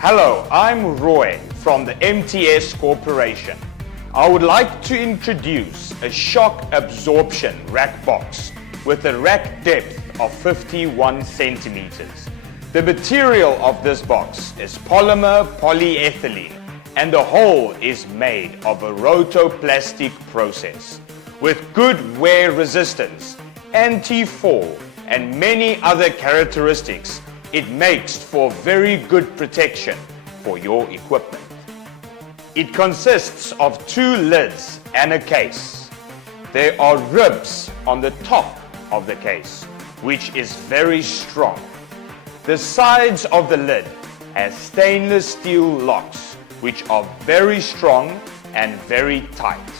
Hello, I'm Roy from the MTS Corporation. I would like to introduce a shock absorption rack box with a rack depth of 51 centimeters. The material of this box is polymer polyethylene and the whole is made of a rotoplastic process with good wear resistance, anti-fall and many other characteristics. It makes for very good protection for your equipment. It consists of 2 lids and a case. There are ribs on the top of the case, which is very strong. The sides of the lid has stainless steel locks, which are very strong and very tight.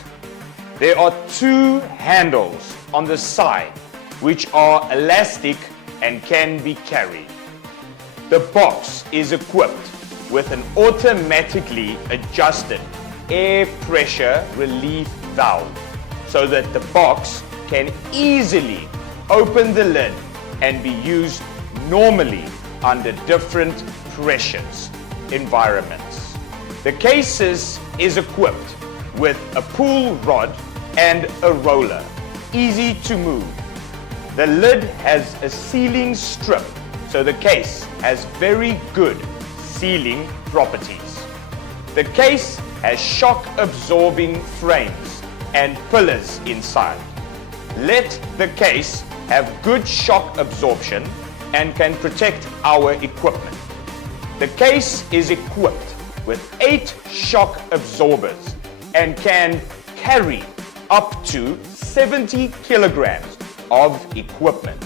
There are 2 handles on the side, which are elastic and can be carried. The box is equipped with an automatically adjusted air pressure relief valve so that the box can easily open the lid and be used normally under different pressures environments. The cases is equipped with a pull rod and a roller, easy to move. The lid has a sealing strip, so the case has very good sealing properties. The case has shock absorbing frames and pillars inside. Let the case have good shock absorption and can protect our equipment. The case is equipped with 8 shock absorbers and can carry up to 70 kilograms of equipment.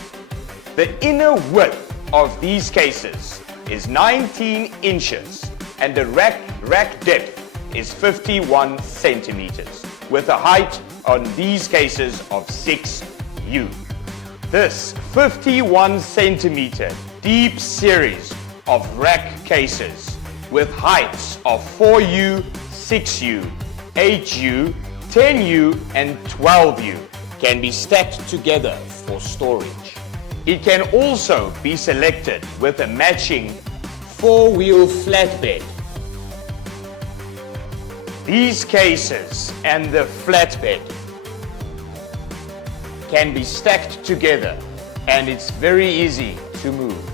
The inner width of these cases is 19 inches and the rack depth is 51 centimeters with a height on these cases of 6U. This 51 centimeter deep series of rack cases with heights of 4U, 6U, 8U, 10U and 12U can be stacked together for storage. It can also be selected with a matching 4-wheel flatbed. These cases and the flatbed can be stacked together and it's very easy to move.